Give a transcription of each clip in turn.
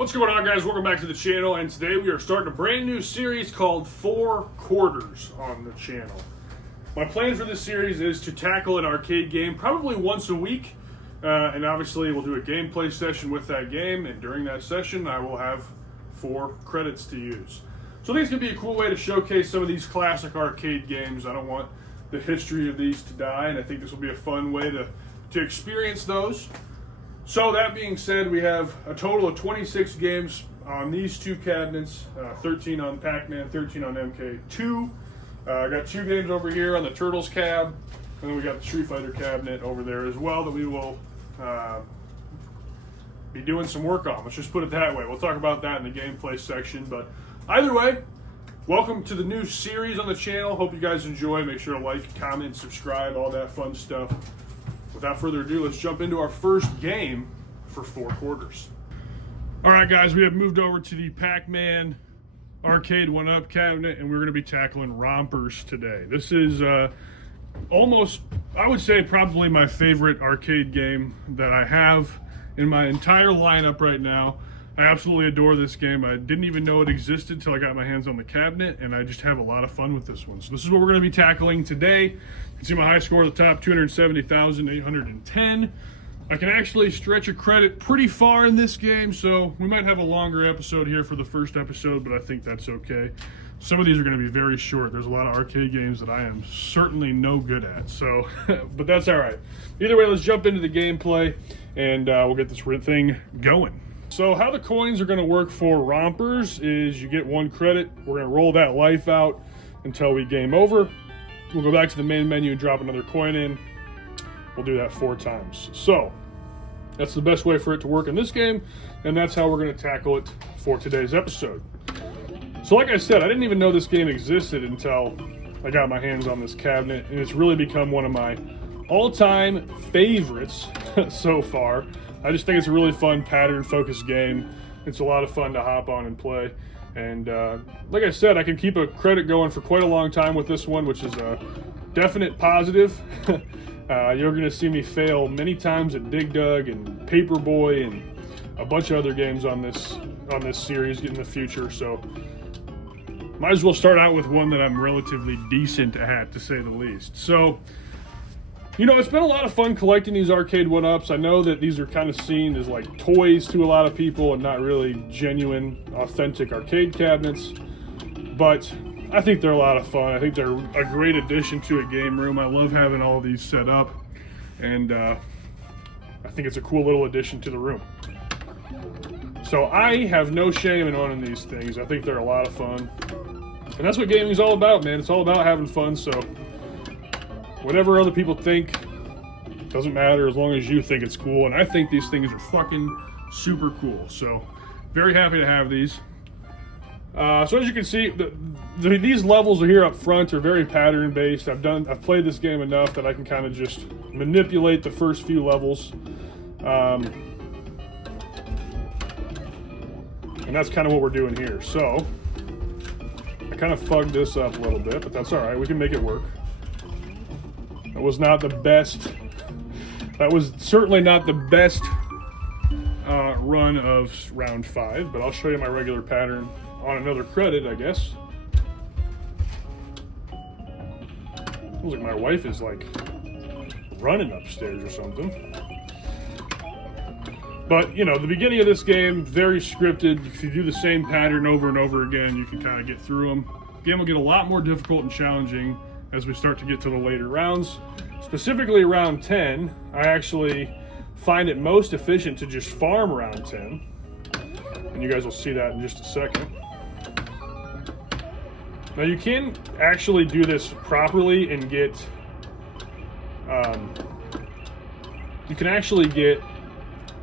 What's going on, guys? Welcome back to the channel, and today we are starting a brand new series called 4 Quarters on the channel. My plan for this series is to tackle an arcade game probably once a week, and obviously we'll do a gameplay session with that game, and during that session I will have 4 credits to use. So I think it's going to be a cool way to showcase some of these classic arcade games. I don't want the history of these to die, and I think this will be a fun way to experience those. So that being said, we have a total of 26 games on these two cabinets, 13 on Pac-Man, 13 on MK2. I got 2 games over here on the Turtles cab, and then we got the Street Fighter cabinet over there as well that we will be doing some work on. Let's just put it that way. We'll talk about that in the gameplay section, but either way, welcome to the new series on the channel. Hope you guys enjoy. Make sure to like, comment, subscribe, all that fun stuff. Without further ado, let's jump into our first game for 4 quarters. All right, guys, we have moved over to the Pac-Man Arcade 1-Up cabinet, and we're going to be tackling Rompers today. This is almost, I would say, probably my favorite arcade game that I have in my entire lineup right now. I absolutely adore this game. I didn't even know it existed until I got my hands on the cabinet, and I just have a lot of fun with this one. So this is what we're going to be tackling today. You can see my high score at the top, 270,810. I can actually stretch a credit pretty far in this game, so we might have a longer episode here for the first episode, but I think that's okay. Some of these are going to be very short. There's a lot of arcade games that I am certainly no good at, so but that's all right. Either way, let's jump into the gameplay, and we'll get this thing going. So how the coins are going to work for Rompers is you get 1 credit. We're going to roll that life out until we game over. We'll go back to the main menu and drop another coin in. We'll do that 4 times. So that's the best way for it to work in this game, and that's how we're going to tackle it for today's episode. So like I said, I didn't even know this game existed until I got my hands on this cabinet, and it's really become one of my all-time favorites so far. I just think it's a really fun pattern-focused game. It's a lot of fun to hop on and play. And like I said, I can keep a credit going for quite a long time with this one, which is a definite positive. You're going to see me fail many times at Dig Dug and Paperboy and a bunch of other games on this series in the future. So might as well start out with one that I'm relatively decent at, to say the least. So, you know, it's been a lot of fun collecting these arcade 1-Ups. I know that these are kind of seen as like toys to a lot of people and not really genuine, authentic arcade cabinets. But I think they're a lot of fun. I think they're a great addition to a game room. I love having all these set up. And I think it's a cool little addition to the room. So I have no shame in owning these things. I think they're a lot of fun. And that's what gaming is all about, man. It's all about having fun. So whatever other people think doesn't matter as long as you think it's cool, and I think these things are fucking super cool. So very happy to have these. So as you can see, these levels are here up front are very pattern based. I've played this game enough that I can kind of just manipulate the first few levels, and that's kind of what we're doing here. So I kind of fugged this up a little bit, but that's all right. We can make it work. That was not the best. That was certainly not the best run of round 5, but I'll show you my regular pattern on another credit, I guess. Feels like my wife is like running upstairs or something. But, you know, the beginning of this game, very scripted. If you do the same pattern over and over again, you can kind of get through them. The game will get a lot more difficult and challenging as we start to get to the later rounds. Specifically round 10, I actually find it most efficient to just farm round 10. And you guys will see that in just a second. Now you can actually do this properly and get,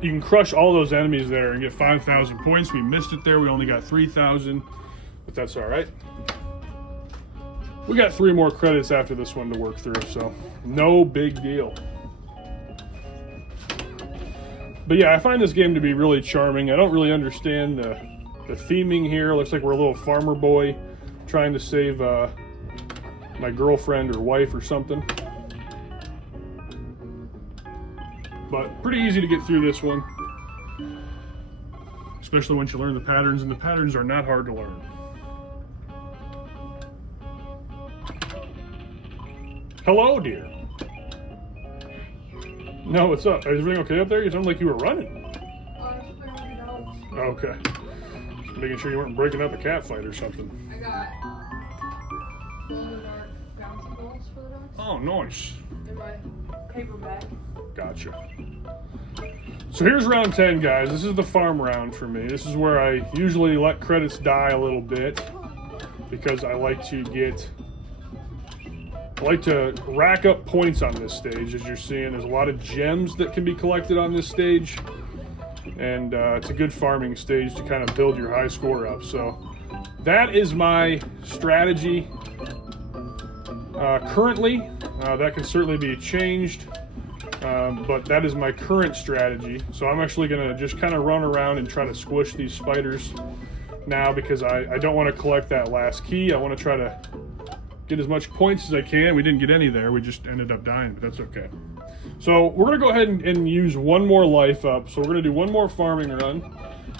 you can crush all those enemies there and get 5,000 points. We missed it there, we only got 3,000, but that's all right. We got 3 more credits after this one to work through, so no big deal. But yeah, I find this game to be really charming. I don't really understand the theming here. Looks like we're a little farmer boy trying to save my girlfriend or wife or something. But pretty easy to get through this one. especially once you learn the patterns, and the patterns are not hard to learn. Hello, dear. No, what's up? Is everything okay up there? You sound like you were running. Okay. Just making sure you weren't breaking up a cat fight or something. I got glow-in-the-dark bouncy balls for the dogs. Oh, nice. In my paper bag. Gotcha. So here's round 10, guys. This is the farm round for me. This is where I usually let credits die a little bit because I like to rack up points on this stage. As you're seeing, there's a lot of gems that can be collected on this stage, and it's a good farming stage to kind of build your high score up. So that is my strategy currently. That can certainly be changed, but that is my current strategy. So I'm actually going to just kind of run around and try to squish these spiders now because I don't want to collect that last key. I want to try to get as much points as I can. We didn't get any there. We just ended up dying, but that's okay. So we're going to go ahead and use one more life up. So we're going to do one more farming run,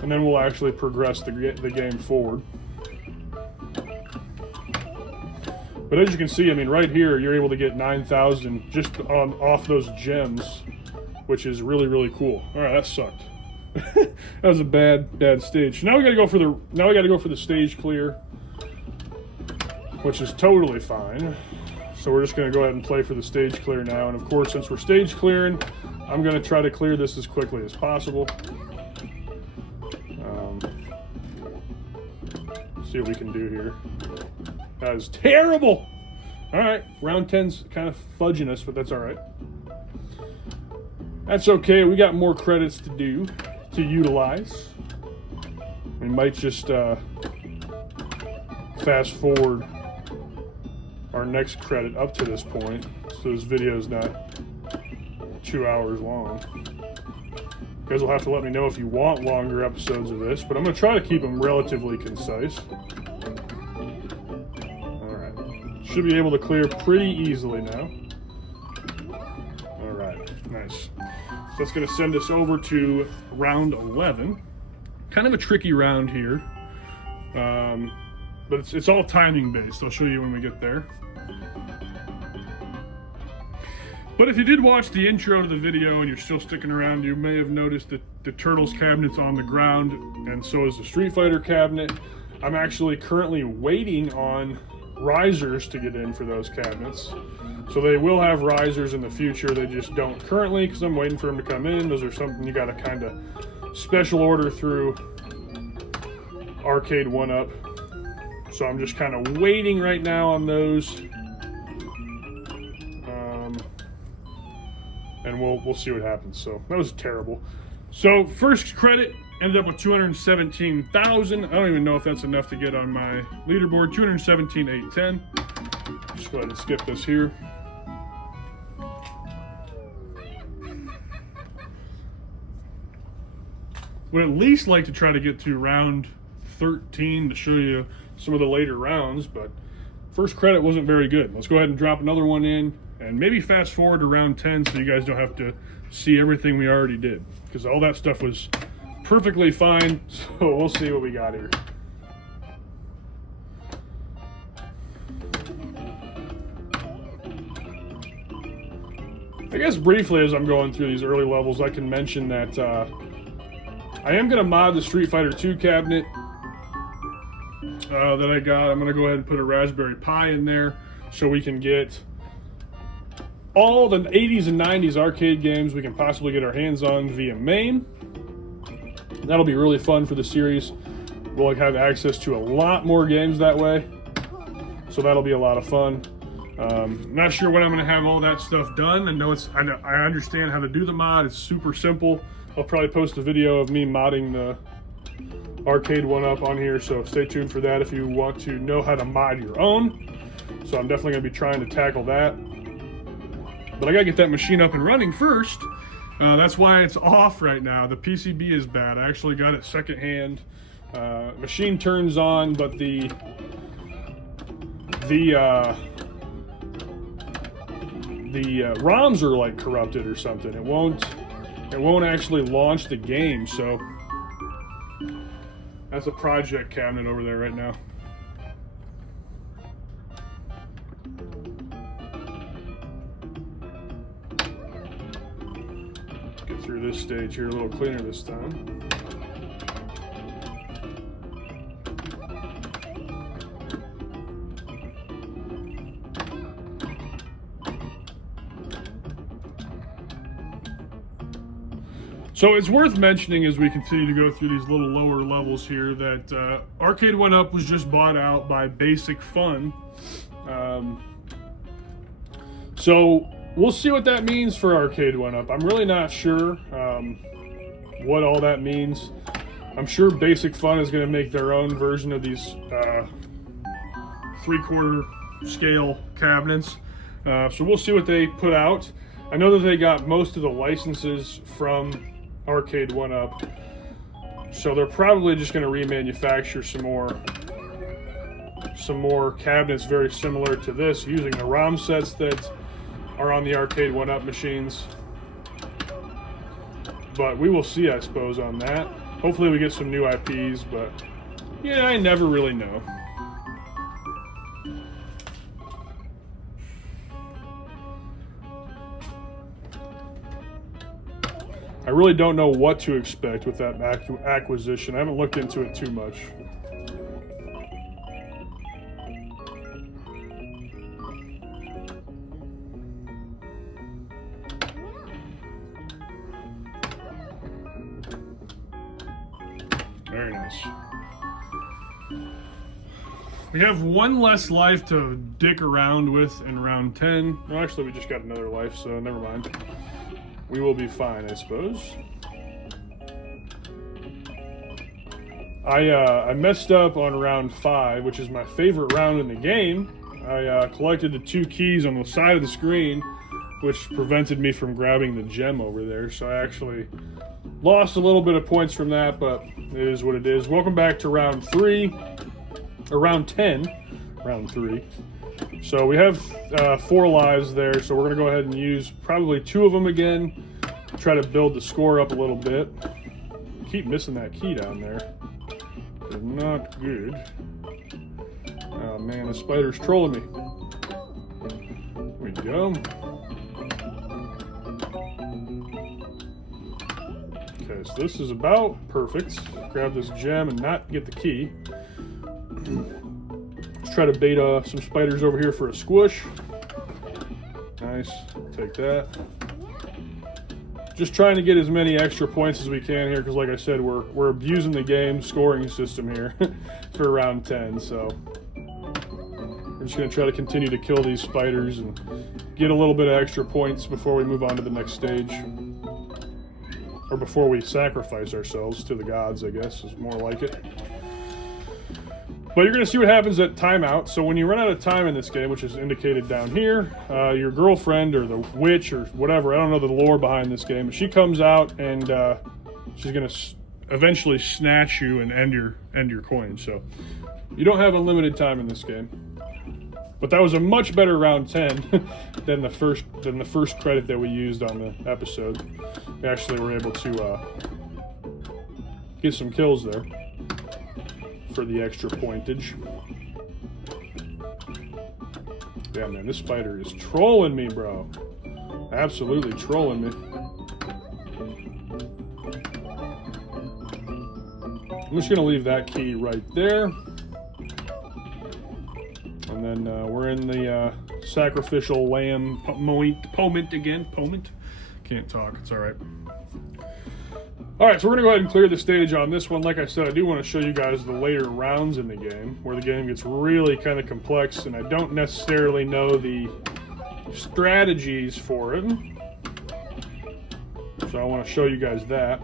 and then we'll actually progress the game forward. But as you can see, I mean, right here, you're able to get 9,000 just off those gems, which is really, really cool. All right, that sucked. That was a bad stage. So now we got to go for the stage clear, which is totally fine. So we're just going to go ahead and play for the stage clear now. And of course, since we're stage clearing, I'm going to try to clear this as quickly as possible. See what we can do here. That is terrible. All right, round 10's kind of fudging us, but that's all right. That's okay. We got more credits to utilize. We might just fast forward our next credit up to this point, so this video is not 2 hours long. You guys will have to let me know if you want longer episodes of this, but I'm going to try to keep them relatively concise. Should be able to clear pretty easily now. All right, nice. So that's going to send us over to round 11. Kind of a tricky round here, but it's all timing based. I'll show you when we get there. But if you did watch the intro to the video and you're still sticking around, you may have noticed that the Turtles cabinet's on the ground, and so is the Street Fighter cabinet. I'm actually currently waiting on risers to get in for those cabinets. So they will have risers in the future. They just don't currently because I'm waiting for them to come in. Those are something you got to kind of special order through Arcade 1-Up. So I'm just kind of waiting right now on those. And we'll see what happens. So that was terrible. So first credit ended up with 217,000. I don't even know if that's enough to get on my leaderboard. 217,810. Just go ahead and skip this here. Would at least like to try to get to round 13 to show you some of the later rounds, but first credit wasn't very good. Let's go ahead and drop another one in and maybe fast forward to round 10 so you guys don't have to see everything we already did, because all that stuff was perfectly fine. So we'll see what we got here. I guess briefly as I'm going through these early levels, I can mention that I am going to mod the Street Fighter 2 cabinet that I got. I'm going to go ahead and put a Raspberry Pi in there so we can get all the 80s and 90s arcade games we can possibly get our hands on via MAME. That'll be really fun for the series. We'll have access to a lot more games that way, so that'll be a lot of fun. Not sure when I'm going to have all that stuff done. I understand how to do the mod. It's super simple. I'll probably post a video of me modding the Arcade 1-Up on here, so stay tuned for that if you want to know how to mod your own. So I'm definitely going to be trying to tackle that. But I gotta get that machine up and running first. That's why it's off right now. The PCB is bad. I actually got it secondhand. Machine turns on, but the ROMs are like corrupted or something. It won't actually launch the game. So That's a project cabinet over there right now. Get through this stage here a little cleaner this time. So it's worth mentioning as we continue to go through these little lower levels here that Arcade 1-Up was just bought out by Basic Fun. So we'll see what that means for Arcade 1-Up. I'm really not sure what all that means. I'm sure Basic Fun is going to make their own version of these 3/4 scale cabinets. So we'll see what they put out. I know that they got most of the licenses from Arcade 1-Up, so they're probably just going to remanufacture some more cabinets very similar to this using the ROM sets that are on the Arcade 1-Up machines. But we will see, I suppose, on that. Hopefully we get some new IPs, but yeah, I never really know. I really don't know what to expect with that acquisition. I haven't looked into it too much. Very nice. We have one less life to dick around with in round 10. Well, actually, we just got another life, so never mind. We will be fine, I suppose. I messed up on round 5, which is my favorite round in the game. I collected the 2 keys on the side of the screen, which prevented me from grabbing the gem over there. So I actually lost a little bit of points from that, but it is what it is. Welcome back to round 3, or round 10, round 3. So we have 4 lives there, so we're going to go ahead and use probably 2 of them again. Try to build the score up a little bit. Keep missing that key down there. It's not good. Oh man, the spider's trolling me. There we go. Okay, so this is about perfect. Grab this gem and not get the key. Let's try to bait some spiders over here for a squish. Nice, take that. Just trying to get as many extra points as we can here, because like I said, we're abusing the game scoring system here for round 10, so we're just going to try to continue to kill these spiders and get a little bit of extra points before we move on to the next stage. Or before we sacrifice ourselves to the gods, I guess, is more like it. But you're going to see what happens at timeout. So when you run out of time in this game, which is indicated down here, your girlfriend or the witch or whatever, I don't know the lore behind this game, but she comes out and she's going to eventually snatch you and end your coin. So you don't have unlimited time in this game. But that was a much better round 10 than the first credit that we used on the episode. We actually were able to get some kills there for the extra pointage. Yeah, man, this spider is trolling me, bro. Absolutely trolling me. I'm just gonna leave that key right there. And then we're in the sacrificial lamb moment again. Moment? Can't talk, it's all right. All right, so we're gonna go ahead and clear the stage on this one. Like I said, I do want to show you guys the later rounds in the game, where the game gets really kind of complex, and I don't necessarily know the strategies for it. So I want to show you guys that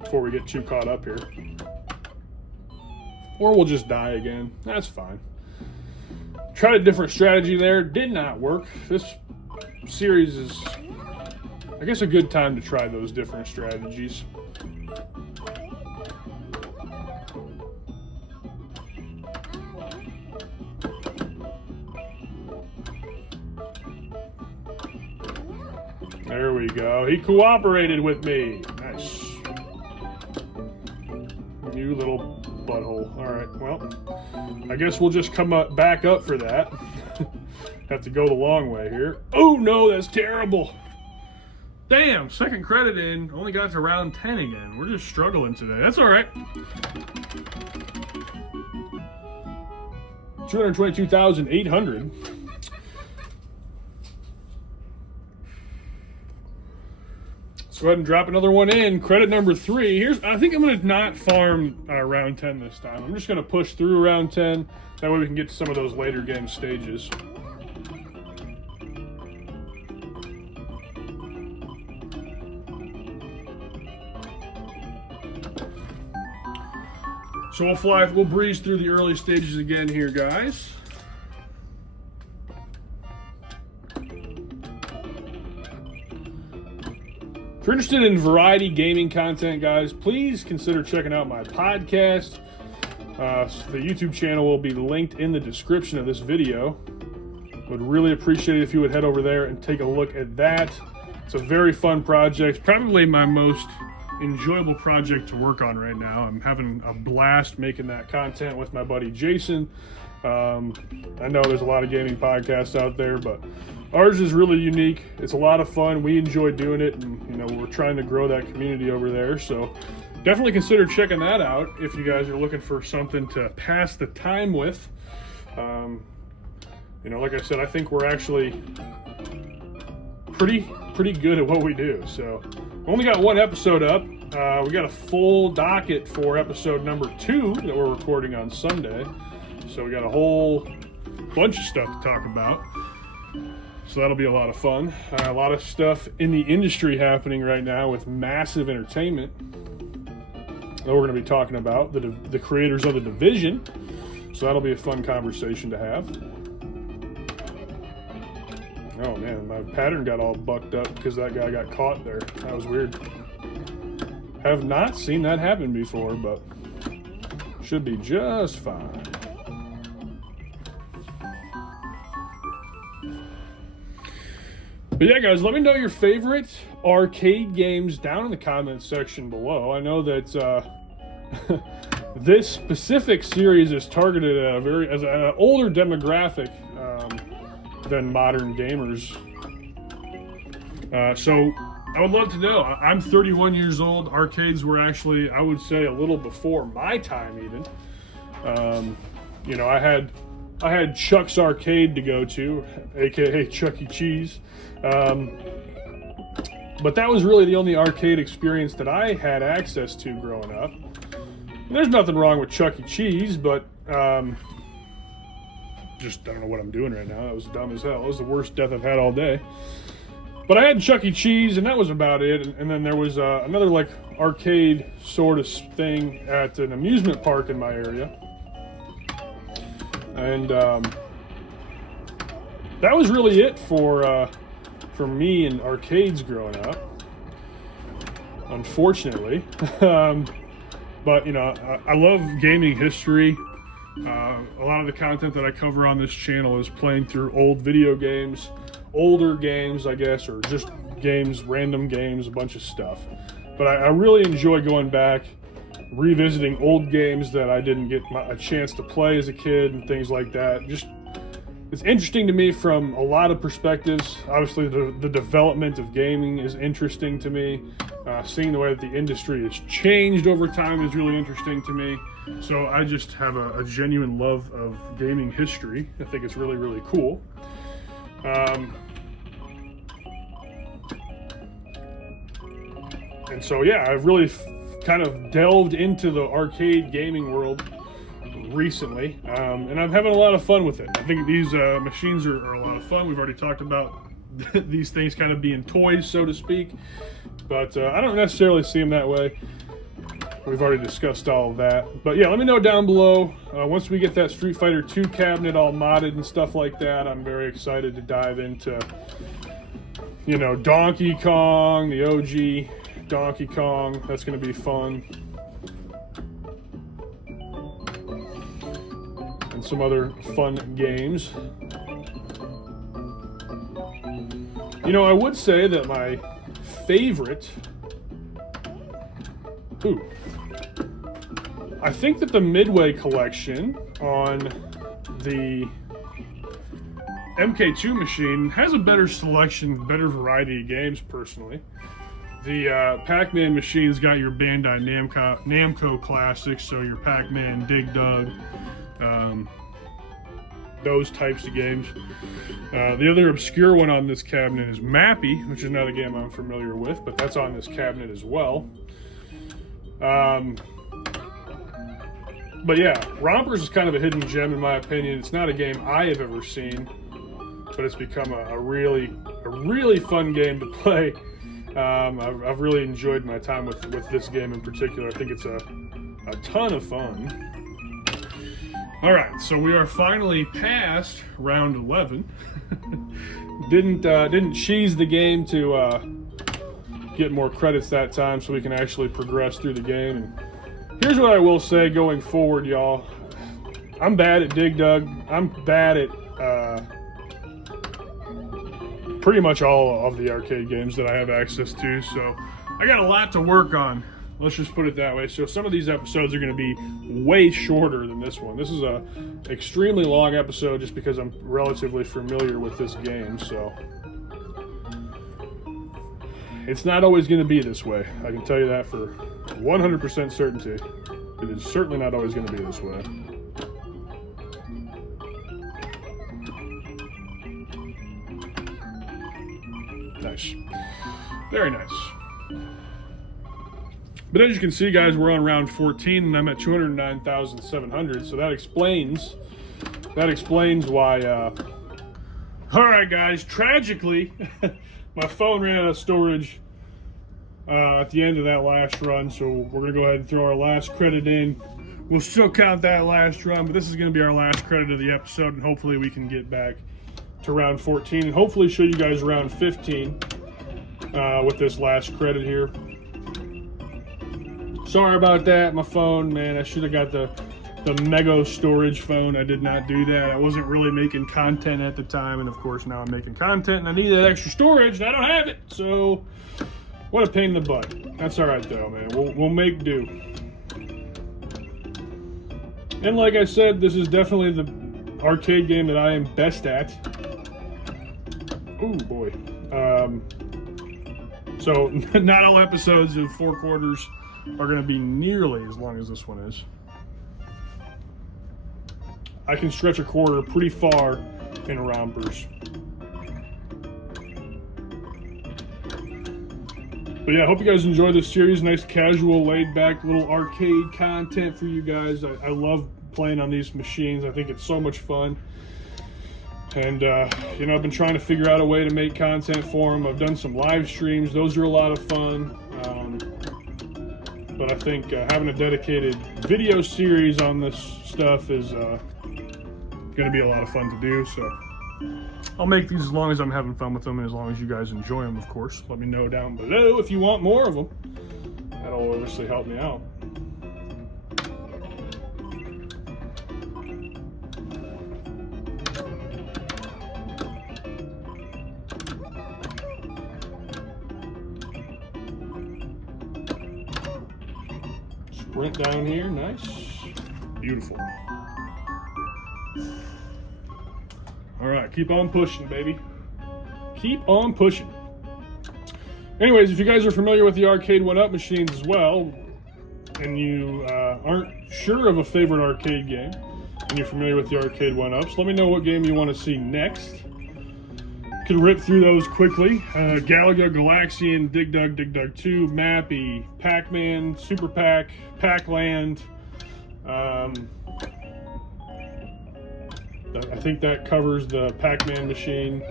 before we get too caught up here. Or we'll just die again. That's fine. Tried a different strategy there. Did not work. This series is, I guess, a good time to try those different strategies. There we go. He cooperated with me. Nice. You little butthole. All right, well, I guess we'll just come back up for that. Have to go the long way here. Oh, no, that's terrible. Damn, second credit in. Only got to round 10 again. We're just struggling today. That's all right. 222,800. Let's go ahead and drop another one in. Credit number 3. I think I'm going to not farm round 10 this time. I'm just going to push through round 10. That way we can get to some of those later game stages. So we'll breeze through the early stages again here, guys. If you're interested in variety gaming content, guys, please consider checking out my podcast. The YouTube channel will be linked in the description of this video. Would really appreciate it if you would head over there and take a look at that. It's a very fun project, probably my most enjoyable project to work on right now. I'm having a blast making that content with my buddy Jason. I know there's a lot of gaming podcasts out there, but ours is really unique. It's a lot of fun. We enjoy doing it, and we're trying to grow that community over there. So definitely consider checking that out if you guys are looking for something to pass the time with. Like I said, I think we're actually pretty good at what we do. So we only got one episode up. We got a full docket for episode number 2 that we're recording on Sunday. So we got a whole bunch of stuff to talk about. So that'll be a lot of fun. A lot of stuff in the industry happening right now with massive entertainment that we're going to be talking about. The creators of The Division. So that'll be a fun conversation to have. Oh man, my pattern got all bucked up because that guy got caught there. That was weird. Have not seen that happen before, but should be just fine. But yeah, guys, let me know your favorite arcade games down in the comments section below. I know that this specific series is targeted at an older demographic than modern gamers. So I would love to know. I'm 31 years old. Arcades were actually, I would say, a little before my time even. I had Chuck's Arcade to go to, aka Chuck E. Cheese. But that was really the only arcade experience that I had access to growing up. And there's nothing wrong with Chuck E. Cheese, but just I don't know what I'm doing right now. That was dumb as hell. It was the worst death I've had all day. But I had Chuck E. Cheese, and that was about it. And then there was another like arcade sort of thing at an amusement park in my area. And that was really it for me and arcades growing up, unfortunately. But I love gaming history. A lot of the content that I cover on this channel is playing through old video games, older games, I guess, or just games, random games, a bunch of stuff. But I really enjoy going back, revisiting old games that I didn't get a chance to play as a kid and things like that. It's interesting to me from a lot of perspectives. Obviously, the development of gaming is interesting to me. Seeing the way that the industry has changed over time is really interesting to me. So I just have a genuine love of gaming history. I think it's really, really cool. And so, yeah, I've really kind of delved into the arcade gaming world recently, and I'm having a lot of fun with it. I think these machines are a lot of fun. We've already talked about these things kind of being toys, so to speak, but I don't necessarily see them that way. We've already discussed all of that. But yeah, let me know down below. Once we get that Street Fighter 2 cabinet all modded and stuff like that, I'm very excited to dive into, Donkey Kong, the OG Donkey Kong. That's going to be fun. And some other fun games. I would say that my favorite... I think that the Midway collection on the MK2 machine has a better selection, better variety of games, personally. The Pac-Man machine's got your Bandai Namco classics, so your Pac-Man, Dig Dug, those types of games. The other obscure one on this cabinet is Mappy, which is not a game I'm familiar with, but that's on this cabinet as well. But yeah, Rompers is kind of a hidden gem in my opinion. It's not a game I have ever seen, but it's become a really fun game to play. I've really enjoyed my time with this game in particular. I think it's a ton of fun. All right, so we are finally past round 11. Didn't cheese the game to get more credits that time, so we can actually progress through the game. And here's what I will say going forward, y'all. I'm bad at Dig Dug. I'm bad at pretty much all of the arcade games that I have access to, so I got a lot to work on. Let's just put it that way. So some of these episodes are going to be way shorter than this one. This is a extremely long episode just because I'm relatively familiar with this game, so it's not always going to be this way. I can tell you that for 100% certainty. It is certainly not always going to be this way. Nice. Very nice. But as you can see, guys, we're on round 14, and I'm at 209,700. So that explains why. All right, guys. Tragically, my phone ran out of storage at the end of that last run. So we're gonna go ahead and throw our last credit in. We'll still count that last run, but this is gonna be our last credit of the episode, and hopefully we can get back to round 14, and hopefully show you guys round 15 with this last credit here. Sorry about that, my phone, man. I should have got the mega storage phone. I did not do that. I wasn't really making content at the time, and of course now I'm making content and I need that extra storage and I don't have it. So what a pain in the butt. That's all right though, man. We'll make do. And like I said, this is definitely the arcade game that I am best at. Oh boy. So not all episodes of 4 quarters are going to be nearly as long as this one is. I can stretch a quarter pretty far in Rompers. But yeah, I hope you guys enjoy this series. Nice, casual, laid-back little arcade content for you guys. I love playing on these machines. I think it's so much fun. And, you know, I've been trying to figure out a way to make content for them. I've done some live streams. Those are a lot of fun. But I think having a dedicated video series on this stuff is going to be a lot of fun to do. So I'll make these as long as I'm having fun with them and as long as you guys enjoy them, of course. Let me know down below if you want more of them. That'll obviously help me out. Sprint down here, nice. Beautiful. All right, keep on pushing, baby. Keep on pushing. Anyways, if you guys are familiar with the arcade 1-up machines as well, and you aren't sure of a favorite arcade game, and you're familiar with the arcade 1-ups, let me know what game you want to see next. Could rip through those quickly. Galaga, Galaxian, Dig Dug, Dig Dug 2, Mappy, Pac-Man, Super Pac, Pac-Land. I think that covers the Pac-Man machine.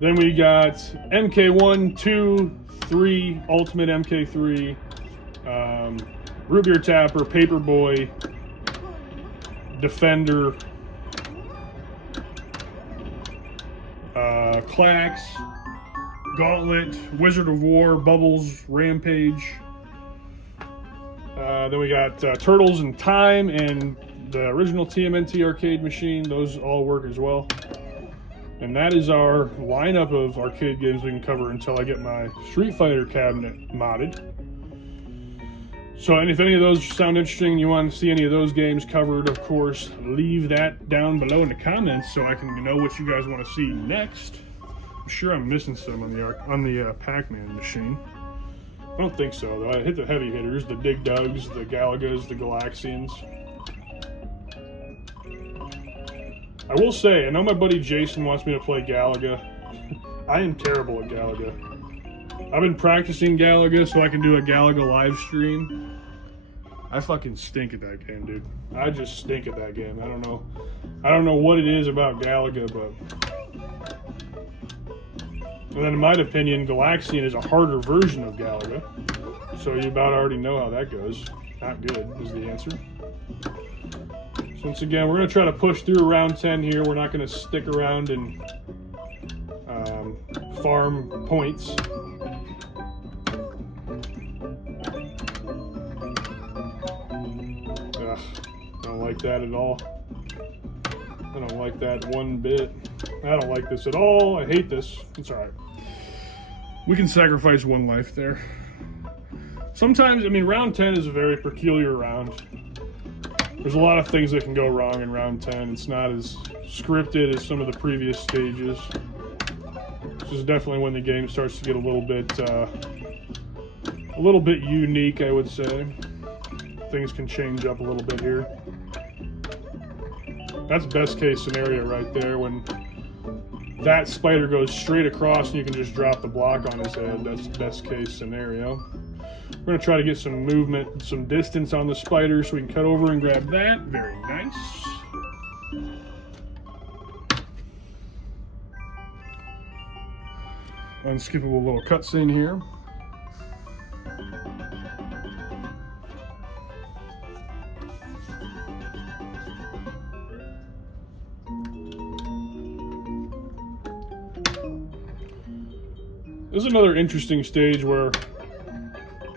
Then we got MK1, 2, 3, Ultimate MK3, Root Beer Tapper, Paperboy, Defender, Clax, Gauntlet, Wizard of War, Bubbles, Rampage. Then we got Turtles in Time and the original TMNT arcade machine. Those all work as well. And that is our lineup of arcade games we can cover until I get my Street Fighter cabinet modded. So, and if any of those sound interesting and you want to see any of those games covered, of course, leave that down below in the comments so I can know what you guys want to see next. I'm sure I'm missing some on the Pac-Man machine. I don't think so, though. I hit the heavy hitters, the Dig Dugs, the Galagas, the Galaxians. I will say, I know my buddy Jason wants me to play Galaga. I am terrible at Galaga. I've been practicing Galaga so I can do a Galaga live stream. I fucking stink at that game, dude. I just stink at that game. I don't know what it is about Galaga, but... And then in my opinion, Galaxian is a harder version of Galaga. So you about already know how that goes. Not good is the answer. So once again, we're going to try to push through round 10 here. We're not going to stick around and farm points. Ugh, don't like that at all. I don't like that one bit. I don't like this at all. I hate this. It's alright. We can sacrifice one life there. Sometimes, I mean, round 10 is a very peculiar round. There's a lot of things that can go wrong in round 10. It's not as scripted as some of the previous stages. This is definitely when the game starts to get a little bit unique, I would say. Things can change up a little bit here. That's best case scenario right there, when that spider goes straight across and you can just drop the block on his head. That's best case scenario. We're going to try to get some movement, some distance on the spider so we can cut over and grab that. Very nice. Unskippable little cutscene here. This is another interesting stage where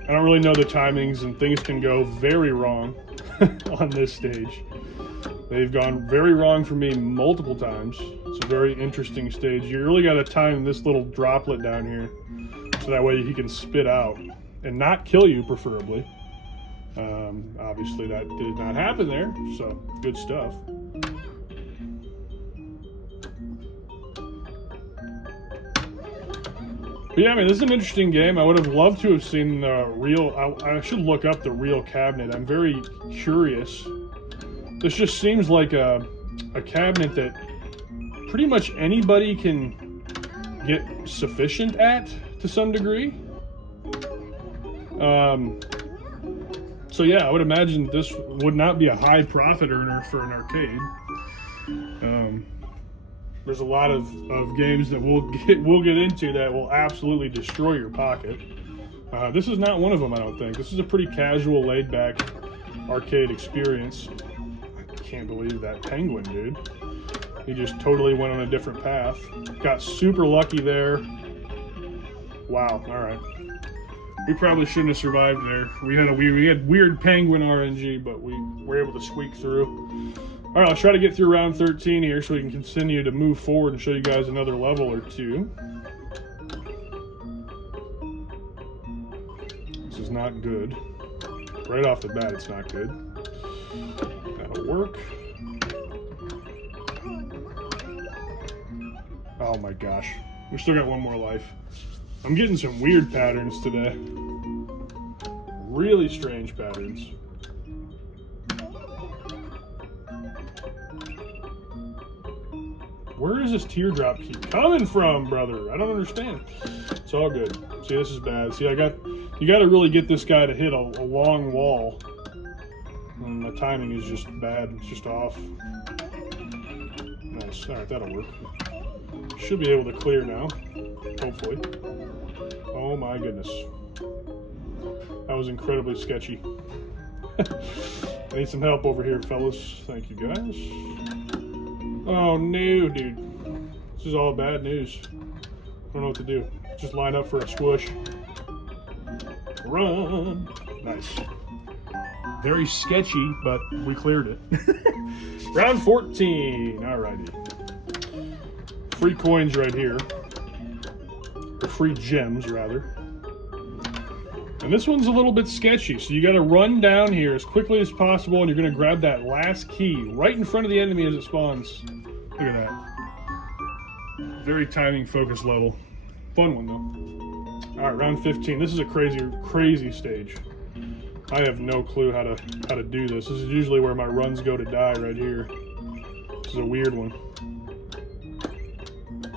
I don't really know the timings and things can go very wrong on this stage. They've gone very wrong for me multiple times. It's a very interesting stage. You really got to time this little droplet down here so that way he can spit out and not kill you, preferably. Obviously that did not happen there, so good stuff. But yeah, I mean, this is an interesting game. I would have loved to have seen the real... I should look up the real cabinet. I'm very curious. This just seems like a cabinet that pretty much anybody can get sufficient at to some degree. So yeah, I would imagine this would not be a high profit earner for an arcade. There's a lot of games that we'll get into that will absolutely destroy your pocket. This is not one of them, I don't think. This is a pretty casual, laid-back arcade experience. I can't believe that penguin, dude. He just totally went on a different path. Got super lucky there. Wow, all right. We probably shouldn't have survived there. We had weird penguin RNG, but we were able to squeak through. All right, let's try to get through round 13 here so we can continue to move forward and show you guys another level or two. This is not good. Right off the bat, it's not good. That'll work. Oh my gosh. We still got one more life. I'm getting some weird patterns today. Really strange patterns. Where does this teardrop keep coming from, brother? I don't understand. It's all good. See, this is bad. See, you got to really get this guy to hit a long wall. And the timing is just bad. It's just off. Nice. All right, that'll work. Should be able to clear now. Hopefully. Oh my goodness. That was incredibly sketchy. I need some help over here, fellas. Thank you, guys. Oh no, dude. This is all bad news. I don't know what to do. Just line up for a squish. Run! Nice. Very sketchy, but we cleared it. Round 14. Alrighty. Free coins right here. Or free gems, rather. And this one's a little bit sketchy, so you got to run down here as quickly as possible, and you're going to grab that last key right in front of the enemy as it spawns. Look at that. Very timing focus level. Fun one, though. All right, round 15. This is a crazy stage. I have no clue how to do this. This is usually where my runs go to die right here. This is a weird one.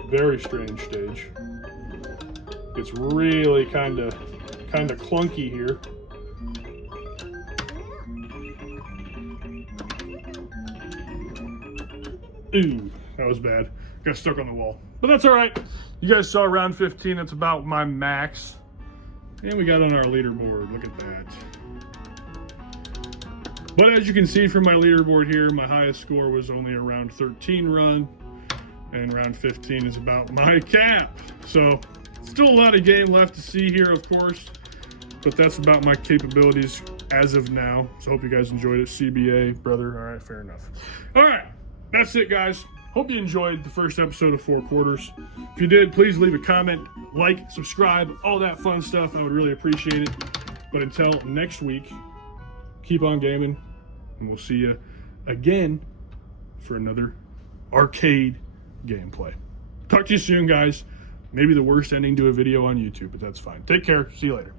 Very strange stage. It's really kind of clunky here. Ooh, that was bad. Got stuck on the wall. But that's all right. You guys saw round 15. That's about my max. And we got on our leaderboard. Look at that. But as you can see from my leaderboard here, my highest score was only a round 13 run. And round 15 is about my cap. So still a lot of game left to see here, of course. But that's about my capabilities as of now. So hope you guys enjoyed it. CBA, brother. All right, fair enough. All right, that's it, guys. Hope you enjoyed the first episode of 4 Quarters. If you did, please leave a comment, like, subscribe, all that fun stuff. I would really appreciate it. But until next week, keep on gaming, and we'll see you again for another arcade gameplay. Talk to you soon, guys. Maybe the worst ending to a video on YouTube, but that's fine. Take care. See you later.